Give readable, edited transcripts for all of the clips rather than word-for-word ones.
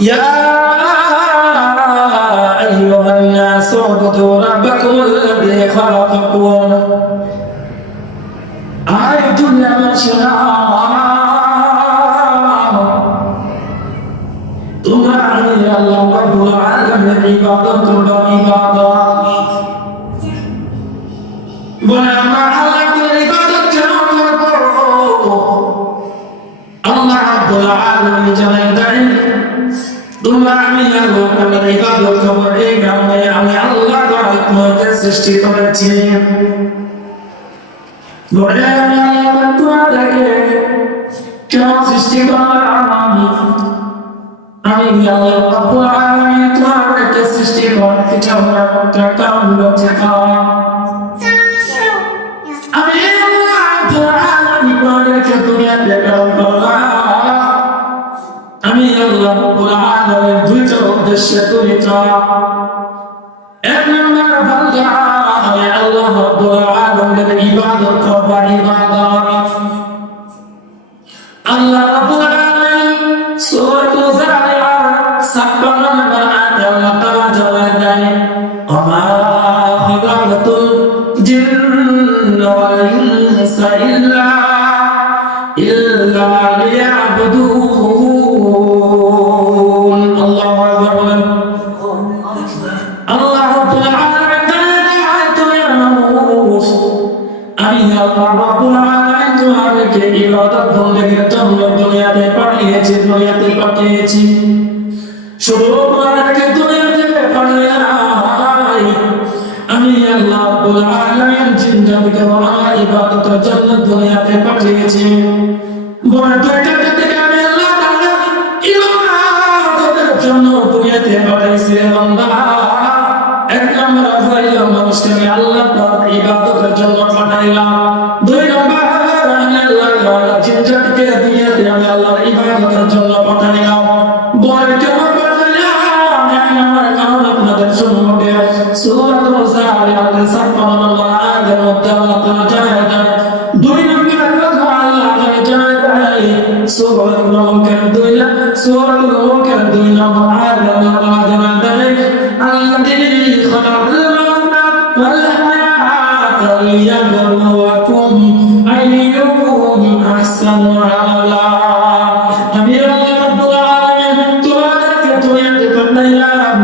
يا أيها الناس اعبدوا ربكم الذي خلقكم আয় দুনিয়া মানুষেরা তোমরা আমি আল্লাহ রাব্বুল আলামিনের ইবাদত করো ইবাদত বলে আমরা আল্লাহর ইবাদত কেন করব আল্লাহ রাব্বুল আলামিন জানেন তাই তোমরা আমি আল্লাহর ইবাদত করো এই কারণে আমি আল্লাহ তোমাকে সৃষ্টি করেছি বলে আমি আল্লাহ তোমাকে কেন সৃষ্টি করলাম আমি আল্লাহ রাব্বুল আলামিন তোমাকে সৃষ্টি করতে কারণ হচ্ছে আমি আল্লাহ রাব্বুল আলামিন তোমাকে দুনিয়াতে করলাম আমি আল্লাহ রাব্বুল আলামিন দুইটা উদ্দেশ্যে তৈরি করা এক নম্বর বান্দা আমি আল্লাহ রাব্বুল আলামিনের ইবাদত করব ইবাদত আল্লাহ রাব্বুল আলামিন সূরাতুল জারিয়াত 56 নম্বর আয়াতে আল্লাহ তাআলা জবাব দেন ওয়া খালাকাতুল জিন্না ওয়াল ইনসা ইল্লা লিয়াবুদুন আল্লাহু আকবার আল্লাহ রাব্বুল আলামিন আমি আল্লাহ রাব্বুল আলামিন তোমাকে ইবাদত বন্দেগীর জন্য দুনিয়াতে পাঠিয়েছি শুধু তোমাকে দুনিয়াতে পাঠিয়ে নাই আমি আল্লাহ রাব্বুল আলামিন জিন্দাকে আমার ইবাদতের জন্য দুনিয়াতে পাঠিয়েছি বড় দুইটা থেকে আমি আল্লাহ তাআলা ইবাদতের জন্য দুনিয়াতে পাঠিয়েছি বান্দা এক নম্বর হলো মানুষকে আল্লাহ তাআলা ইবাদতের জন্য পাঠাইলাম দুই নম্বর আমি আল্লাহ তাআলা জিন্দাকে দুনিয়াতে আমি আল্লাহর ইবাদতের জন্য পাঠাইলাম বড় কেমন পাঠাইলাম এক নম্বর কারণ আপনাদের সম্মুখে সূরাতুল জারিয়াত 56 নম্বর আয়াতের মধ্যে আল্লাহ তাআলা জানায় দেন দুই নম্বর কথা আল্লাহ তাআলা জানায় দেন সূরাতুল মুলকের 2 নম্বর আয়াতে আল্লাহ তাআলা জানায় দেন আল্লাযী খালাকাল মাউতা ওয়াল হায়াতা লিয়াবলুয়াকুম আইয়ুকুম আহসানু আমালা আমি আল্লাহ রাব্বুল আলামিন তোমাদেরকে দুনিয়াতে পাঠাইলাম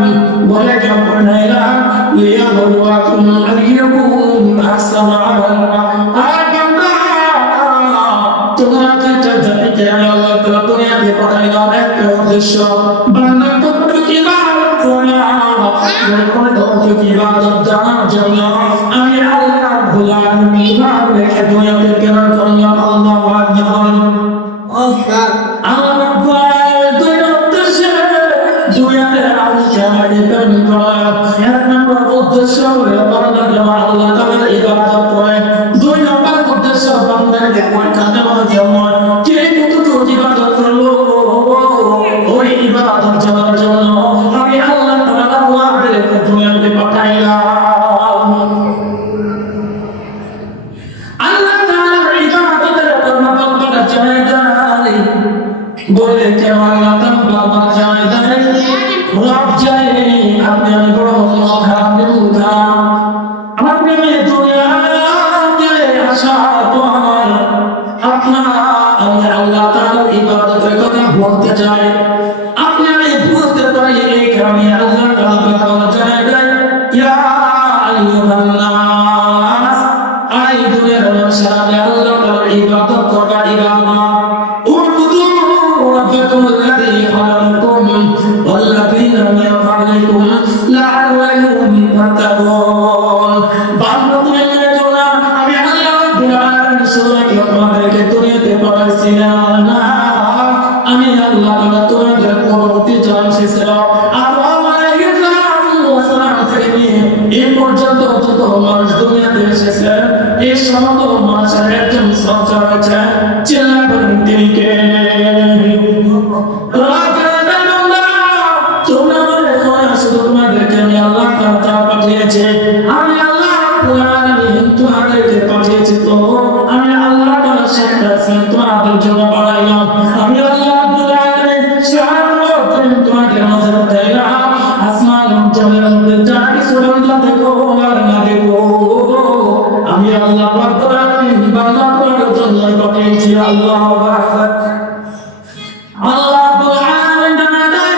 বলে কেন পাঠাইলাম লিয়াবলুয়াকুম আইয়ুকুম আহসানু আমালা আর বান্দা তোমাকে জানতে আমি আল্লাহ তাআলা দুনিয়াতে পাঠাইলাম একটা উদ্দেশ্য বান্দা তোমরা কি ইবাদত জানার জন্য আমি আল্লাহ রাব্বুল আলামিন তোমাকে দুনিয়াতে প্রেরণ করলাম আল্লাহু আকবার আল্লাহ রাব্বুল আলামিন দুই উদ্দেশ্যে দুনিয়াতে আমাকে প্রেরণ করলেন এক নম্বর উদ্দেশ্য হলো বান্দাকে আল্লাহ তাআলার ইবাদত করে দুই নম্বর উদ্দেশ্য বান্দাকে পরীক্ষা দেওয়ার জন্য কে কতটুকু ইবাদত করলো ওই ইবাদত জানার জন্য আমি আল্লাহ তাআলা ওয়াহদাহু দুনিয়াতে পাঠাইলাম আল্লাহ তাআলার ইবাদতের কর্মকর্তা জানায় দেন বলে কেন আল্লাহ তাআলা জানায় দেন রব জানে আপনি আমি বড় খারাপ কথা আপনি আমি দুনিয়াতে আসা তো আমার আপনার আমি আল্লাহ তাআলার ইবাদতের কথা বলতে চাই আপনি আমি বলতে পারি এই কারণে আল্লাহ তাআলা জানায় দেন ইয়া আইয়ুহান নাস আই দুনিয়ার মানুষেরা আল্লাহ তাআলার ইবাদত করবা ইবাদত উবুদু রাব্বাকুম আল্লাযী খালাকাকুম ওয়াল্লাযীনা মিন ক্বাবলিকুম লাআল্লাকুম তাত্তাকুন বান্দা তুমি মেনে চলো আমি আল্লাহ রাব্বুল আলামিন আল্লাহু আকবার আল্লাহ রাব্বুল আলামিন জানায়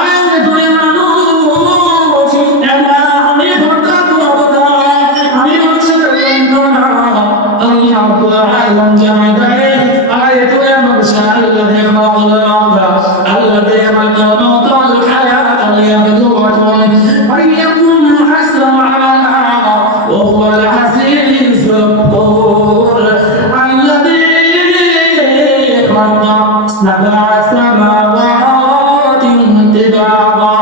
আয় দুনিয়ার মানুষ এমন আমি ভরতা তোমাদের আমি মানুষের না আল্লাহ রাব্বুল আলামিন জানায় আয় দুনিয়ার মানুষ আল্লাহ দেখো আল্লাহ দেখো মওত ওয়াল হায়াত লিয়াবলুয়াকুম আইয়াকুম আহসানু আমালা ওয়া হুয়াল আজিজুল গফুর سبع سماوات طباقا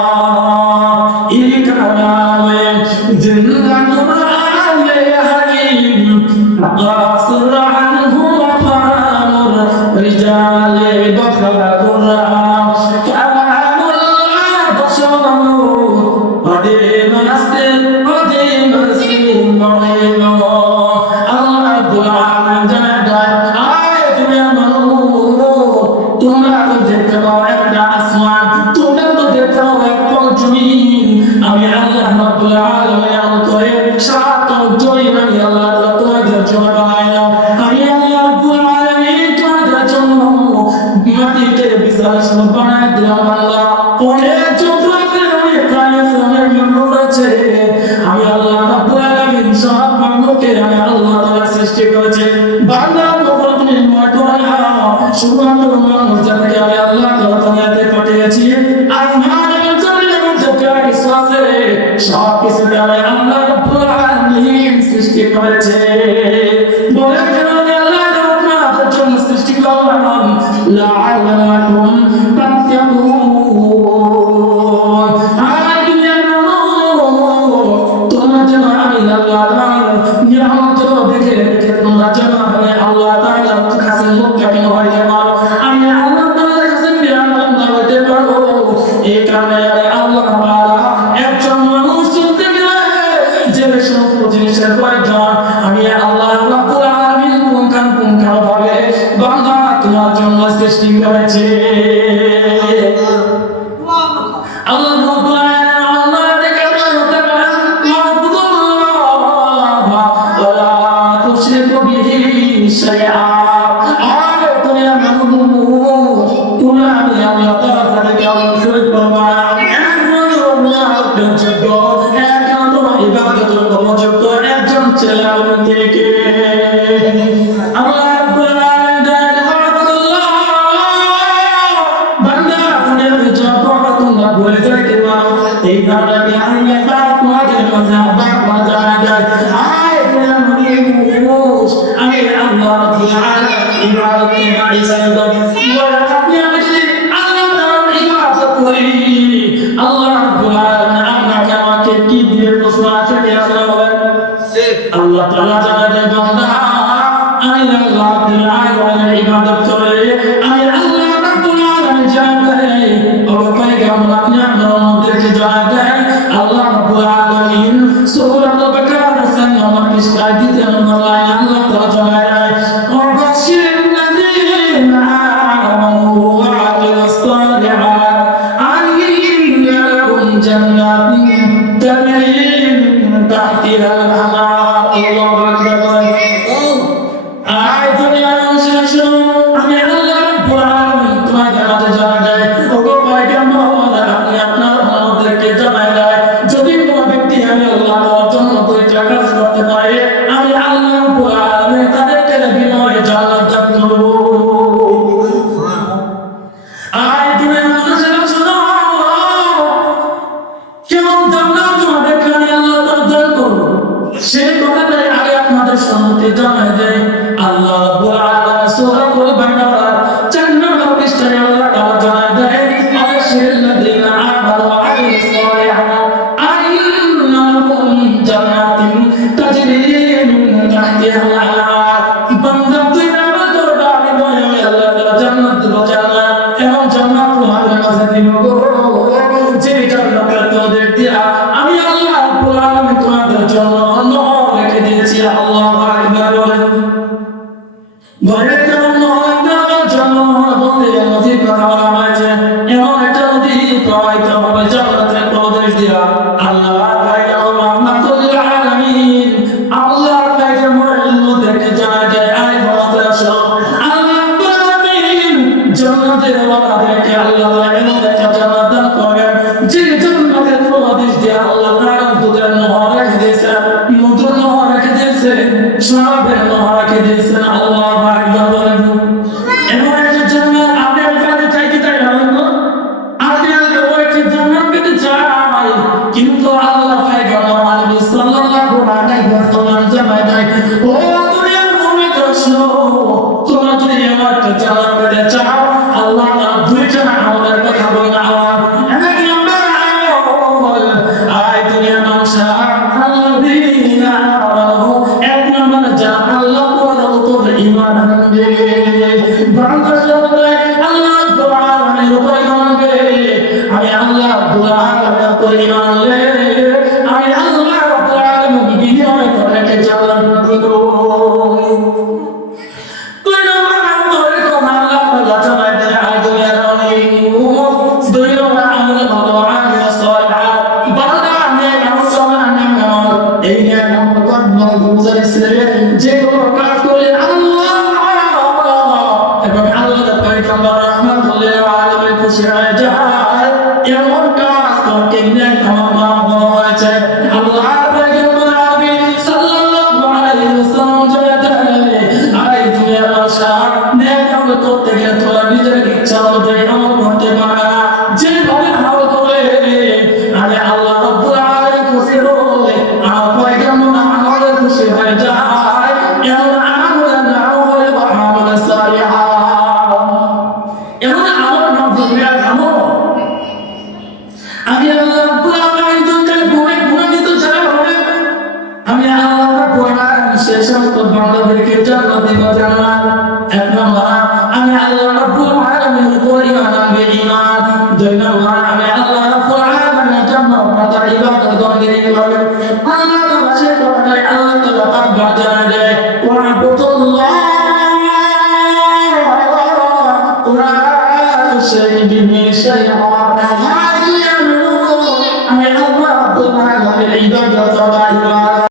إكرام ذلة عليهم قاصر عنه مقام الرجال بخلق الرعام كلام البشر قديم أسر قديم أسر مريم الله رب العالمين তোমরা তো দেখতে পাও একটা আসমান তোমরা তো দেখতে পাও একটা জমিন আমি আল্লাহ রাব্বুল আলামিন আমতরে সাত জমিন আমি আল্লাহ তাআলা তোমাদের জন্য বানাইলাম আমি আল্লাহ রাব্বুল আলামিন তোমাদের জন্য মাটিতে বিশাল বানাই দিলাম আল্লাহ অনেক যন্ত্র আছে অনেক প্রাণী আছে অনেক মানুষ আছে আমি আল্লাহ রাব্বুল আলামিন সব মানুষকে আমি আল্লাহ তাআলা সৃষ্টি করেছি বান্দা কখন নির্ময় করা শুধুমাত্র মানুষ যাদেরকে আমি আল্লাহ তাআলা দুনিয়াতে পাঠিয়েছি আসমান এবং জমিনের মধ্যে যা কিছু আছে সব কিছুকে আমি আল্লাহ রাব্বুল আলামিন সৃষ্টি করেছে বলে কেন আমি আল্লাহ তোমাদের জন্য সৃষ্টি করলাম লাআল্লাকুম তাত্তাকুন তোমরা যেন আমি আল্লাহ নিয়ামত দেখে দেখে তোমরা যেন আমি আল্লাহ তাআলার কাছে মুত্তাকিন হয়ে যাও আমি আল্লাহ তাআলার কাছে নিয়ামত হতে পারবো এই কারণে আল্লাহ তাআলা একজন মানুষ চিনতে গেলে যে সমস্ত জিনিসের প্রয়োজন আমি আল্লাহ রাব্বুল আলামিন পুঙ্খানুপুঙ্খভাবে বান্দা তোমার জন্য সৃষ্টি করেছে আল্লাহ রাব্বুল আলামিন আল্লাহ দেখে শাইআ আর দুনিয়া মানুষ তোমরা আমি আল্লাহ তাআলা তাদেরকে আল্লাহ শরীক করবা একমাত্র যোগ্য একান্ত ইবাদতের উপযুক্ত একজন ছেলে এবং তিনি কে আল্লাহ রাব্বুল আলামিন আল্লাহ বান্দা দুনিয়াতে যখন তোমরা বলে যাইতে পারো এই কারণে আমি আল্লাহ তোমাদের মাঝে আবার বাজায় আয় মানুষ আমি আল্লাহ রাব্বুল আলামিন ইবাদত ইবাদত আপনি আমি আল্লাহ তাআলার ইবাদত করি আল্লাহ রাব্বুল আলামিন আপনাকে আমাকে কি দিয়ে প্রশ্ন আছে কি আসলে বলেন আল্লাহ তাআলা জানেন বান্দা আমি আল্লাহ রাব্বুল আলামিনের ইবাদত করে আমি আল্লাহ রাব্বুল আলামিন জানেন ও পয়গম্বর আপনি আমাদেরকে জানেন আল্লাহ রাব্বুল আলামিন সূরা আল-বাকারা নম্বর 20 আয়াতে আল্লাহ তাআলা জানায় وبشر الذين آمنوا وعملوا الصالحات أن لهم جنات تجري من تحتها الأنهار الله أكبر আয় দুনিয়ার মানুষ আমি আল্লাহ রাব্বুল আলামিন তোমাকে আমাদের জানাই ওগো পয়গম্বর আপনি আপনার আমাদেরকে জানাই যদি কোনো ব্যক্তি আমি আল্লাহ তাআলার জন্য দুইটা কাজ করতে পারে আমি আল্লাহ রাব্বুল আলামিন তাদেরকে বিনিময়ে জান্নাত দান করব আয় দুনিয়ার মানুষেরা শোনো কেমন জান্নাত তোমাদেরকে আমি আল্লাহ তাআলা দান করব সেই কথাটাই আগে আপনাদের সম্মুখে জানাই দেয় আল্লাহ রাব্বুল আলামিন সূরা আল-বাকারা 4 নম্বর পৃষ্ঠায় আল্লাহ তাআলা জানায় দেয় আশিল্লাযিনা আমানু ওয়া আমিলুস সালিহাত আন্নাহুম জান্নাতিন তাজরি মিন তাহতিহা আল-আনহার বান্দা তুই আমার দরবারে বলে আল্লাহ তাআলা জান্নাত দেব জান্নাত এবং জান্নাত তোমাদের মাঝে দিব যে জান্নাতের তোদের দিয়া আমি আল্লাহ রাব্বুল আলামিন তোমাদের জন্য নহর রেখে দিয়েছি আল্লাহু আকবার বলেন ঘরে কেমন নহর দেওয়ার জন্য বলতে নদী কথা বলা হয়েছে এমন একটা নদী প্রবাহিত হবে জান্নাতের প্রবেশ দিয়া আল্লাহ রাহমাতুল আলামিন আল্লাহ পয়গম্বরের মধ্যে জানা যায় আয় বলতে আসো আল্লাহ দুইটা আমলের কথা বললাম এক নম্বর আমল আয় দুনিয়ার মানুষ আল্লাযীনা আমানু এক নম্বর যা আল্লাহ তাআলার উপর ঈমান আনবে আল্লাহ তাআলার উপর ঈমান আনবে আমি আল্লাহ তাআলার উপর ঈমান আনলে আমি আল্লাহ তাআলার বিনিময়ে তাকে জান্নাত দেব যেগুলো কাজ করলে আল্লাহ এবং আল্লাহর পয়গম্বর রাহমাতুল্লিল আলামিন খুশি হয়ে যায় এমন কাজ করতে নেক আমল হয়েছে আল্লাহর পয়গম্বর আলামিন সাল্লাল্লাহু আলাইহি ওয়াসাল্লাম জানাতে আই দুনিয়ার আশা নেক আমল করতে গেলে তোমরা নিজের ইচ্ছা অনুযায়ী আমল করতে পারবে না যেভাবে আমল করলে আরে আল্লাহ রাব্বুল আলামিন খুশি হলে আমার পয়গম্বর আমাদের খুশি হয়ে যায় এমন আমল না হলে আমল সালিহা এমন আমল না দুনিয়ার আমল আমি আল্লাহ রাব্বুল আলামিন দুনিয়ার গুণে দিতে চাই হবে আমি আল্লাহ রাব্বুল আলামিন সেই সমস্ত বান্দাদেরকে জান্নাত দিব জান্নাত এক নম্বর আমি আল্লাহ রাব্বুল আলামিনের উপর ঈমান আনবে ঈমান দুই নম্বর আমি আল্লাহ রাব্বুল আলামিনের জন্য তার ইবাদত করবে হবে আল্লাহ তাআলা সে কথাটাই আল্লাহ তাআলা পাক জানা দেয় ওয়াবুদুল্লাহ ওয়া লা তুশরিকু বিহি শাইআ